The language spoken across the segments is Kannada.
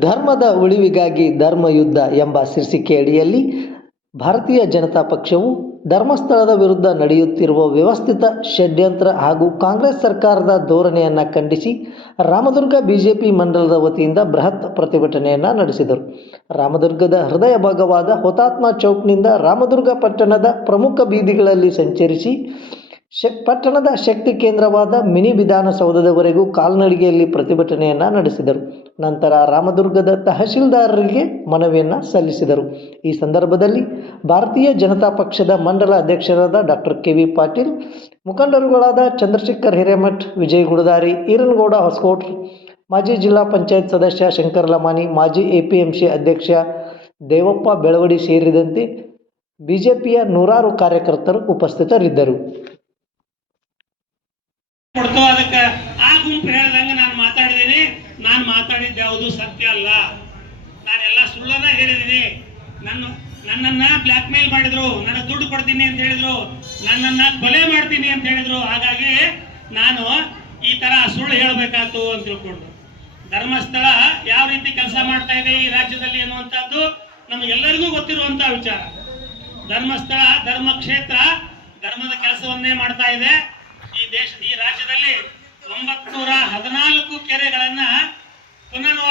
ಧರ್ಮದ ಉಳಿವಿಗಾಗಿ ಧರ್ಮಯುದ್ಧ ಎಂಬ ಶೀರ್ಷಿಕೆ ಅಡಿಯಲ್ಲಿ ಭಾರತೀಯ ಜನತಾ ಪಕ್ಷವು ಧರ್ಮಸ್ಥಳದ ವಿರುದ್ಧ ನಡೆಯುತ್ತಿರುವ ವ್ಯವಸ್ಥಿತ ಷಡ್ಯಂತ್ರ ಹಾಗೂ ಕಾಂಗ್ರೆಸ್ ಸರ್ಕಾರದ ಧೋರಣೆಯನ್ನು ಖಂಡಿಸಿ ರಾಮದುರ್ಗ ಬಿಜೆಪಿ ಮಂಡಲದ ವತಿಯಿಂದ ಬೃಹತ್ ಪ್ರತಿಭಟನೆಯನ್ನು ನಡೆಸಿದರು. ರಾಮದುರ್ಗದ ಹೃದಯ ಭಾಗವಾದ ಹುತಾತ್ಮ ಚೌಕ್ನಿಂದ ರಾಮದುರ್ಗ ಪಟ್ಟಣದ ಪ್ರಮುಖ ಬೀದಿಗಳಲ್ಲಿ ಸಂಚರಿಸಿ ಶ ಪಟ್ಟಣದ ಶಕ್ತಿ ಕೇಂದ್ರವಾದ ಮಿನಿ ವಿಧಾನಸೌಧದವರೆಗೂ ಕಾಲ್ನಡಿಗೆಯಲ್ಲಿ ಪ್ರತಿಭಟನೆಯನ್ನು ನಡೆಸಿದರು. ನಂತರ ರಾಮದುರ್ಗದ ತಹಶೀಲ್ದಾರರಿಗೆ ಮನವಿಯನ್ನು ಸಲ್ಲಿಸಿದರು. ಈ ಸಂದರ್ಭದಲ್ಲಿ ಭಾರತೀಯ ಜನತಾ ಪಕ್ಷದ ಮಂಡಲ ಅಧ್ಯಕ್ಷರಾದ ಡಾಕ್ಟರ್ ಕೆ ವಿ ಪಾಟೀಲ್, ಮುಖಂಡರುಗಳಾದ ಚಂದ್ರಶೇಖರ್ ಹಿರೇಮಠ್, ವಿಜಯ್ ಗುಡದಾರಿ, ಈರನಗೌಡ ಹೊಸಕೋಟ್, ಮಾಜಿ ಜಿಲ್ಲಾ ಪಂಚಾಯತ್ ಸದಸ್ಯ ಶಂಕರ್ ಲಮಾನಿ ಮಾಜಿ ಎ ಪಿ ಎಂ ಸಿ ಅಧ್ಯಕ್ಷ ದೇವಪ್ಪ ಬೆಳವಡಿ ಸೇರಿದಂತೆ ಬಿಜೆಪಿಯ ನೂರಾರು ಕಾರ್ಯಕರ್ತರು ಉಪಸ್ಥಿತರಿದ್ದರು. ಕೊಡ್ತು ಅದಕ್ಕೆ. ಆ ಗುಂಪು ಹೇಳ್ದಂಗೆ ನಾನು ಮಾತಾಡಿದ್ದೀನಿ ನಾನು ಮಾತಾಡಿದ್ದು ಯಾವುದು ಸತ್ಯ ಅಲ್ಲ. ನಾನೆಲ್ಲ ಸುಳ್ಳನ್ನ ಹೇಳಿದ್ದೀನಿ ನನ್ನ, ನನ್ನನ್ನ ಬ್ಲ್ಯಾಕ್ ಮೇಲ್ ಮಾಡಿದ್ರು. ನನಗೆ ದುಡ್ಡು ಕೊಡ್ತೀನಿ ಅಂತ ಹೇಳಿದ್ರು. ನನ್ನನ್ನ ಕೊಲೆ ಮಾಡ್ತೀನಿ ಅಂತ ಹೇಳಿದ್ರು. ಹಾಗಾಗಿ ನಾನು ಈ ತರ ಸುಳ್ಳು ಹೇಳಬೇಕಾಯ್ತು ಅಂತ ತಿಳ್ಕೊಂಡು. ಧರ್ಮಸ್ಥಳ ಯಾವ ರೀತಿ ಕೆಲಸ ಮಾಡ್ತಾ ಇದೆ ಈ ರಾಜ್ಯದಲ್ಲಿ ಅನ್ನುವಂಥದ್ದು ನಮಗೆಲ್ಲರಿಗೂ ಗೊತ್ತಿರುವಂತ ವಿಚಾರ. ಧರ್ಮಸ್ಥಳ ಧರ್ಮ ಕ್ಷೇತ್ರ ಧರ್ಮದ ಕೆಲಸವನ್ನೇ ಮಾಡ್ತಾ ಇದೆ. ಈ ದೇಶ ಈ ರಾಜ್ಯದಲ್ಲಿ ಒಂಬತ್ನೂರ ಹದಿನಾಲ್ಕು ಕೆರೆಗಳನ್ನ ಪುನರ್ವ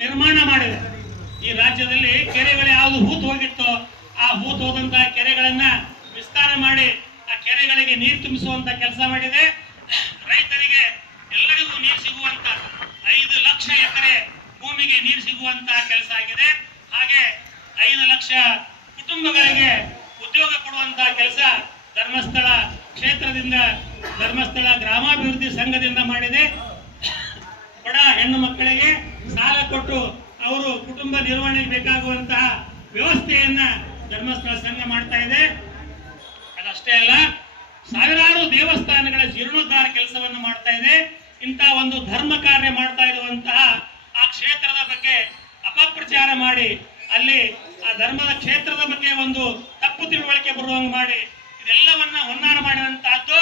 ನಿರ್ಮಾಣ ಮಾಡಿದೆ. ಈ ರಾಜ್ಯದಲ್ಲಿ ಕೆರೆಗಳು ಯಾವುದು ಹೂತು ಹೋಗಿತ್ತೋ ಆ ಹೂತು ಹೋದಂತಹ ಕೆರೆಗಳನ್ನ ವಿಸ್ತಾರ ಮಾಡಿ ಆ ಕೆರೆಗಳಿಗೆ ನೀರು ತುಂಬಿಸುವಂತ ಕೆಲಸ ಮಾಡಿದೆ. ರೈತರಿಗೆ ಎಲ್ಲರಿಗೂ ನೀರು ಸಿಗುವಂತ ಐದು ಲಕ್ಷ ಎಕರೆ ಭೂಮಿಗೆ ನೀರು ಸಿಗುವಂತ ಕೆಲಸ ಆಗಿದೆ. ಹಾಗೆ ಐದು ಲಕ್ಷ ಕುಟುಂಬಗಳಿಗೆ ಉದ್ಯೋಗ ಕೊಡುವಂತ ಕೆಲಸ ಧರ್ಮಸ್ಥಳ ಕ್ಷೇತ್ರದಿಂದ ಧರ್ಮಸ್ಥಳ ಗ್ರಾಮಾಭಿವೃದ್ಧಿ ಸಂಘದಿಂದ ಮಾಡಿದೆ. ಬಡ ಹೆಣ್ಣು ಮಕ್ಕಳಿಗೆ ಸಾಲ ಕೊಟ್ಟು ಅವರು ಕುಟುಂಬ ನಿರ್ವಹಣೆಗೆ ಬೇಕಾಗುವಂತಹ ವ್ಯವಸ್ಥೆಯನ್ನ ಧರ್ಮಸ್ಥಳ ಸಂಘ ಮಾಡ್ತಾ ಇದೆ. ಅದಷ್ಟೇ ಅಲ್ಲ, ಸಾವಿರಾರು ದೇವಸ್ಥಾನಗಳ ಜೀರ್ಣೋದ್ಧಾರ ಕೆಲಸವನ್ನು ಮಾಡ್ತಾ ಇದೆ. ಇಂತಹ ಒಂದು ಧರ್ಮ ಕಾರ್ಯ ಮಾಡ್ತಾ ಇರುವಂತಹ ಆ ಕ್ಷೇತ್ರದ ಬಗ್ಗೆ ಅಪಪ್ರಚಾರ ಮಾಡಿ, ಅಲ್ಲಿ ಆ ಧರ್ಮದ ಕ್ಷೇತ್ರದ ಬಗ್ಗೆ ಒಂದು ತಪ್ಪು ತಿಳುವಳಿಕೆ ಬರುವಂಗೆ ಮಾಡಿ ಇದೆಲ್ಲವನ್ನ ಹೊನ್ನಾರ ಮಾಡಿದಂತಹದ್ದು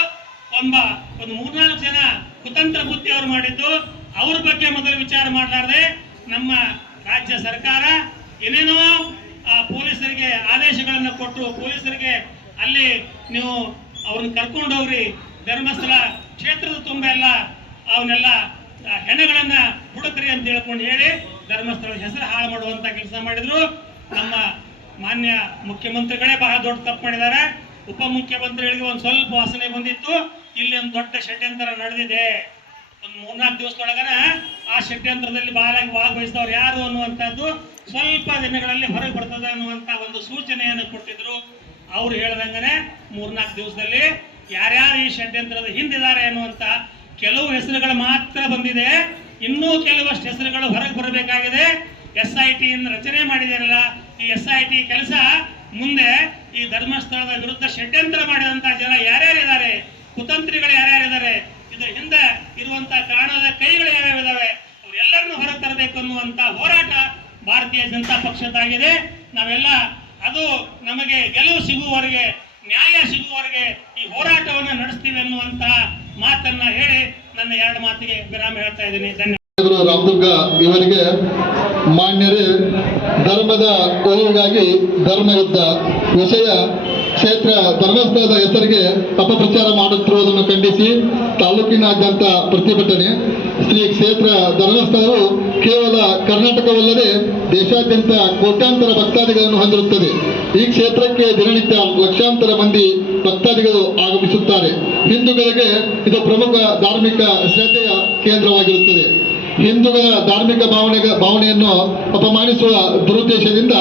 ಒಬ್ಬ ಒಂದು ಮೂರ್ನಾಲ್ಕು ಜನ ಕುತಂತ್ರ ಬುದ್ಧಿ ಅವರು ಮಾಡಿದ್ದು. ಅವ್ರ ಬಗ್ಗೆ ಮೊದಲು ವಿಚಾರ ಮಾಡಲಾರದೆ ನಮ್ಮ ರಾಜ್ಯ ಸರ್ಕಾರ ಏನೇನೋ ಪೊಲೀಸರಿಗೆ ಆದೇಶಗಳನ್ನು ಕೊಟ್ಟು ಪೊಲೀಸರಿಗೆ ಅಲ್ಲಿ ನೀವು ಅವ್ರನ್ನ ಕರ್ಕೊಂಡು ಹೋಗ್ರಿ ಧರ್ಮಸ್ಥಳ ಕ್ಷೇತ್ರದ ತುಂಬ ಎಲ್ಲ ಅವನ್ನೆಲ್ಲ ಹೆಣಗಳನ್ನ ಹುಡುಕ್ರಿ ಅಂತ ಹೇಳ್ಕೊಂಡು ಹೇಳಿ ಧರ್ಮಸ್ಥಳ ಹೆಸರು ಹಾಳು ಮಾಡುವಂತ ಕೆಲಸ ಮಾಡಿದ್ರು. ನಮ್ಮ ಮಾನ್ಯ ಮುಖ್ಯಮಂತ್ರಿಗಳೇ ಬಹಳ ದೊಡ್ಡ ತಪ್ಪು ಮಾಡಿದ್ದಾರೆ. ಉಪಮುಖ್ಯಮಂತ್ರಿಗಳಿಗೆ ಒಂದು ಸ್ವಲ್ಪ ವಾಸನೆ ಬಂದಿತ್ತು. ಇಲ್ಲಿ ಒಂದು ದೊಡ್ಡ ಷಡ್ಯಂತ್ರ ನಡೆದಿದೆ. ಒಂದು ಮೂರ್ನಾಲ್ಕು ದಿವಸದೊಳಗನ ಆ ಷಡ್ಯಂತ್ರದಲ್ಲಿ ಬಹಳಾಗಿ ಭಾಗವಹಿಸಿದವ್ರು ಯಾರು ಅನ್ನುವಂಥದ್ದು ಸ್ವಲ್ಪ ದಿನಗಳಲ್ಲಿ ಹೊರಗೆ ಬರ್ತದೆ ಅನ್ನುವಂಥ ಒಂದು ಸೂಚನೆಯನ್ನು ಕೊಟ್ಟಿದ್ರು. ಅವ್ರು ಹೇಳ್ದಂಗನೆ ಮೂರ್ನಾಲ್ಕು ದಿವಸದಲ್ಲಿ ಯಾರ್ಯಾರು ಈ ಷಡ್ಯಂತ್ರದ ಹಿಂದಿದ್ದಾರೆ ಅನ್ನುವಂಥ ಕೆಲವು ಹೆಸರುಗಳು ಮಾತ್ರ ಬಂದಿದೆ. ಇನ್ನೂ ಕೆಲವಷ್ಟು ಹೆಸರುಗಳು ಹೊರಗೆ ಬರಬೇಕಾಗಿದೆ. ಎಸ್ ಐ ಟಿ ರಚನೆ ಮಾಡಿದಾರಲ್ಲ ಈ ಎಸ್ ಐ ಟಿ ಕೆಲಸ ಮುಂದೆ ಈ ಧರ್ಮಸ್ಥಳದ ವಿರುದ್ಧ ಷಡ್ಯಂತ್ರ ಮಾಡಿದಂತ ಜನ ಯಾರ್ಯಾರಿದ್ದಾರೆ? ಕುತಂತ್ರಿಗಳು ಯಾರ್ಯಾರಿದ್ದಾರೆ? ಇದರ ಹಿಂದೆ ಇರುವಂತಹ ಕಾರಣದ ಕೈಗಳು ಯಾವ್ಯಾವ ಇದಾವೆ? ಅವರೆಲ್ಲರನ್ನು ಹೊರತರಬೇಕು ಅನ್ನುವಂತ ಹೋರಾಟ ಭಾರತೀಯ ಜನತಾ ಪಕ್ಷದಾಗಿದೆ ನಾವೆಲ್ಲ ಅದು ನಮಗೆ ಗೆಲುವು ಸಿಗುವವರೆಗೆ, ನ್ಯಾಯ ಸಿಗುವವರೆಗೆ ಈ ಹೋರಾಟವನ್ನು ನಡೆಸ್ತೀವಿ ಅನ್ನುವಂತಹ ಮಾತನ್ನ ಹೇಳಿ ನನ್ನ ಎರಡು ಮಾತಿಗೆ ವಿರಾಮ ಹೇಳ್ತಾ ಇದ್ದೀನಿ. ಧನ್ಯವಾದ. ರಾಮದುರ್ಗ ಇವರಿಗೆ ಮಾನ್ಯರೇ ಧರ್ಮದ ಒಲವಿಗಾಗಿ ಧರ್ಮಯುದ್ಧ ವಿಷಯ ಕ್ಷೇತ್ರ ಧರ್ಮಸ್ಥಳದ ಹೆಸರಿಗೆ ಅಪಪ್ರಚಾರ ಮಾಡುತ್ತಿರುವುದನ್ನು ಖಂಡಿಸಿ ತಾಲೂಕಿನಾದ್ಯಂತ ಪ್ರತಿಭಟನೆ. ಶ್ರೀ ಕ್ಷೇತ್ರ ಧರ್ಮಸ್ಥಳವು ಕೇವಲ ಕರ್ನಾಟಕವಲ್ಲದೆ ದೇಶಾದ್ಯಂತ ಕೋಟ್ಯಾಂತರ ಭಕ್ತಾದಿಗಳನ್ನು ಹೊಂದಿರುತ್ತದೆ. ಈ ಕ್ಷೇತ್ರಕ್ಕೆ ದಿನನಿತ್ಯ ಲಕ್ಷಾಂತರ ಮಂದಿ ಭಕ್ತಾದಿಗಳು ಆಗಮಿಸುತ್ತಾರೆ. ಹಿಂದೂಗಳಿಗೆ ಇದು ಪ್ರಮುಖ ಧಾರ್ಮಿಕ ಶ್ರದ್ಧೆಯ ಕೇಂದ್ರವಾಗಿರುತ್ತದೆ. ಹಿಂದೂಗಳ ಧಾರ್ಮಿಕ ಭಾವನೆ ಭಾವನೆಯನ್ನು ಅಪಮಾನಿಸುವ ದುರುದ್ದೇಶದಿಂದ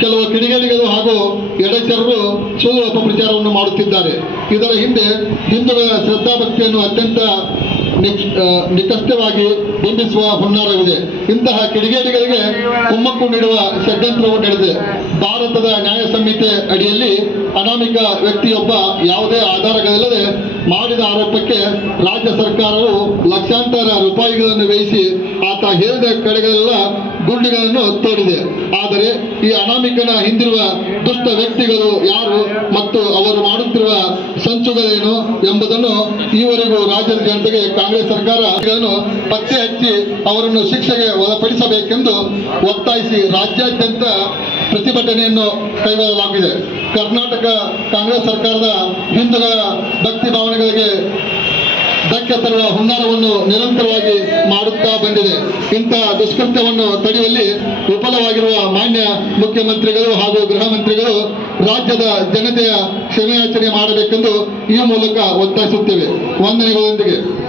ಕೆಲವು ಕಿಡಿಗೇಡಿಗಳು ಹಾಗೂ ಎಡಚರರು ಸುಳ್ಳು ಅಪಪ್ರಚಾರವನ್ನು ಮಾಡುತ್ತಿದ್ದಾರೆ. ಇದರ ಹಿಂದೆ ಹಿಂದೂಗಳ ಶ್ರದ್ಧಾಭಕ್ತಿಯನ್ನು ಅತ್ಯಂತ ನಿಕ್- ನಿಕಷ್ಟವಾಗಿ ಬಿಂಬಿಸುವ ಹುನ್ನಾರವಿದೆ. ಇಂತಹ ಕಿಡಿಗೇಡಿಗಳಿಗೆ ಕುಮ್ಮಕ್ಕು ನೀಡುವ ಷಡ್ಯಂತ್ರವು ನಡೆದಿದೆ. ಭಾರತದ ನ್ಯಾಯ ಸಂಹಿತೆ ಅಡಿಯಲ್ಲಿ ಅನಾಮಿಕ ವ್ಯಕ್ತಿಯೊಬ್ಬ ಯಾವುದೇ ಆಧಾರಗಳಿಲ್ಲದೆ ಮಾಡಿದ ಆರೋಪಕ್ಕೆ ರಾಜ್ಯ ಸರ್ಕಾರವು ಲಕ್ಷಾಂತರ ರೂಪಾಯಿಗಳನ್ನು ವ್ಯಯಿಸಿ ಆತ ಹೇಳಿದ ಕಡೆಗಳೆಲ್ಲ ಗುಂಡಿಗಳನ್ನು ತೋಡಿದೆ. ಆದರೆ ಈ ಅನಾಮಿಕನ ಹಿಂದಿರುವ ದುಷ್ಟ ವ್ಯಕ್ತಿಗಳು ಯಾರು ಮತ್ತು ಅವರು ಮಾಡುತ್ತಿರುವ ಸಂಚುಗಳೇನು ಎಂಬುದನ್ನು ಈವರೆಗೂ ರಾಜ್ಯದ ಜನತೆಗೆ ಕಾಂಗ್ರೆಸ್ ಸರ್ಕಾರ ಪತ್ತೆ ಹಚ್ಚಿ ಅವರನ್ನು ಶಿಕ್ಷೆಗೆ ಒಳಪಡಿಸಬೇಕೆಂದು ಒತ್ತಾಯಿಸಿ ರಾಜ್ಯಾದ್ಯಂತ ಪ್ರತಿಭಟನೆಯನ್ನು ಕೈಗೊಳ್ಳಲಾಗಿದೆ. ಕರ್ನಾಟಕ ಕಾಂಗ್ರೆಸ್ ಸರ್ಕಾರದ ಹಿಂದೂಗಳ ಭಕ್ತಿ ಭಾವನೆಗಳಿಗೆ ತರುವ ಹುನ್ನಾರವನ್ನು ನಿರಂತರವಾಗಿ ಮಾಡುತ್ತಾ ಬಂದಿದೆ. ಇಂತಹ ದುಷ್ಕೃತ್ಯವನ್ನು ತಡೆಯುವಲ್ಲಿ ವಿಫಲವಾಗಿರುವ ಮಾನ್ಯ ಮುಖ್ಯಮಂತ್ರಿಗಳು ಹಾಗೂ ಗೃಹ ಮಂತ್ರಿಗಳು ರಾಜ್ಯದ ಜನತೆಯ ಕ್ಷಮೆಯಾಚನೆ ಮಾಡಬೇಕೆಂದು ಈ ಮೂಲಕ ಒತ್ತಾಯಿಸುತ್ತೇವೆ. ವಂದನೆಗಳೊಂದಿಗೆ.